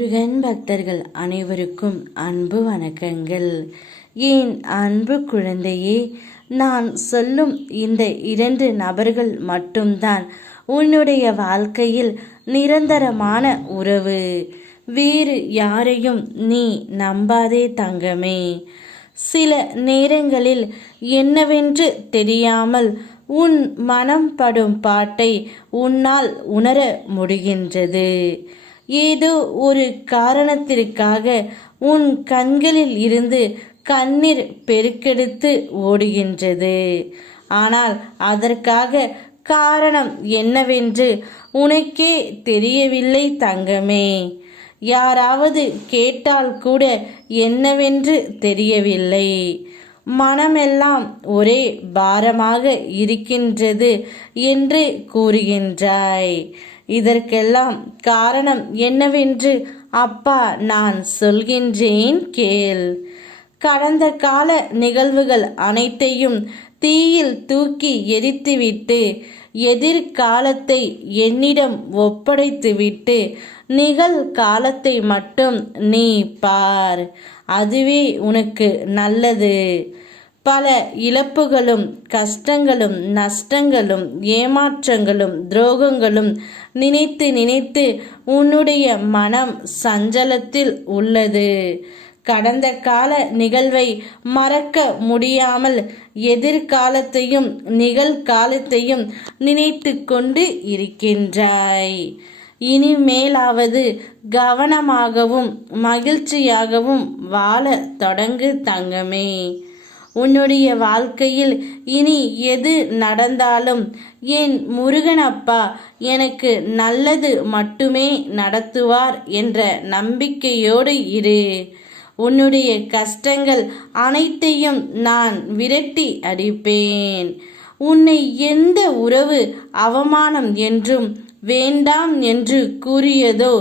முருகன் பக்தர்கள் அனைவருக்கும் அன்பு வணக்கங்கள். என் அன்பு குழந்தையே, நான் சொல்லும் இந்த 2 நபர்கள் மட்டும்தான் உன்னுடைய வாழ்க்கையில் நிரந்தரமான உறவு. வேறு யாரையும் நீ நம்பாதே தங்கமே. சில நேரங்களில் என்னவென்று தெரியாமல் உன் மனம் படும் பாட்டை உன்னால் உணர முடிகின்றது. ஏதோ ஒரு காரணத்திற்காக உன் கண்களில் இருந்து கண்ணீர் பெருக்கெடுத்து ஓடுகின்றது. ஆனால் அதற்காக காரணம் என்னவென்று உனக்கே தெரியவில்லை தங்கமே. யாராவது கேட்டால் கூட என்னவென்று தெரியவில்லை. மனமெல்லாம் ஒரே பாரமாக இருக்கின்றது என்று கூறுகின்றாய். இதற்கெல்லாம் காரணம் என்னவென்று அப்பா நான் சொல்கின்றேன் கேள். கடந்த கால நிகழ்வுகள் அனைத்தையும் தீயில் தூக்கி எரித்துவிட்டு எதிர்காலத்தை என்னிடம் ஒப்படைத்துவிட்டு நிகழ்காலத்தை மட்டும் நீ பார். அதுவே உனக்கு நல்லது. பல இழப்புகளும் கஷ்டங்களும் நஷ்டங்களும் ஏமாற்றங்களும் துரோகங்களும் நினைத்து நினைத்து உன்னுடைய மனம் சஞ்சலத்தில் உள்ளது. கடந்த கால நிகழ்வை மறக்க முடியாமல் எதிர்காலத்தையும் நிகழ்காலத்தையும் நினைத்து கொண்டு இருக்கின்றாய். இனிமேலாவது கவனமாகவும் மகிழ்ச்சியாகவும் வாழ தொடங்கு தங்கமே. உன்னுடைய வாழ்க்கையில் இனி எது நடந்தாலும் என் முருகனப்பா எனக்கு நல்லது மட்டுமே நடத்துவார் என்ற நம்பிக்கையோடு இரு. உன்னுடைய கஷ்டங்கள் அனைத்தையும் நான் விரட்டி அடிப்பேன். உன்னை எந்த உறவு அவமானம் என்றும் வேண்டாம் என்று கூறியதோ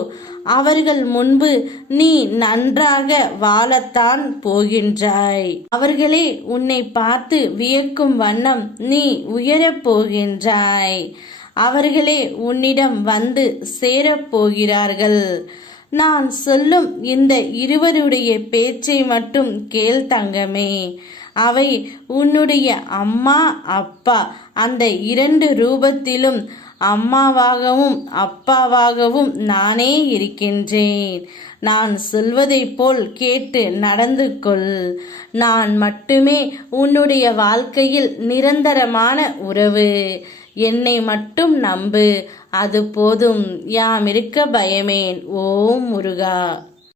அவர்கள் முன்பு நீ நன்றாக வாழத்தான் போகின்றாய். அவர்களே உன்னை பார்த்து வியக்கும் வண்ணம் நீ உயரப் போகின்றாய். அவர்களே உன்னிடம் வந்து சேரப்போகிறார்கள். நான் சொல்லும் இந்த இருவருடைய பேச்சை மட்டும் கேள் தங்கமே. அவை உன்னுடைய அம்மா அப்பா அந்த 2 ரூபத்திலும் அம்மாவாகவும் அப்பாவாகவும் நானே இருக்கின்றேன். நான் சொல்வதை போல் கேட்டு நடந்து கொள். நான் மட்டுமே உன்னுடைய வாழ்க்கையில் நிரந்தரமான உறவு. என்னை மட்டும் நம்பு, அது போதும். யாம் இருக்க பயமேன். ஓம் முருகா.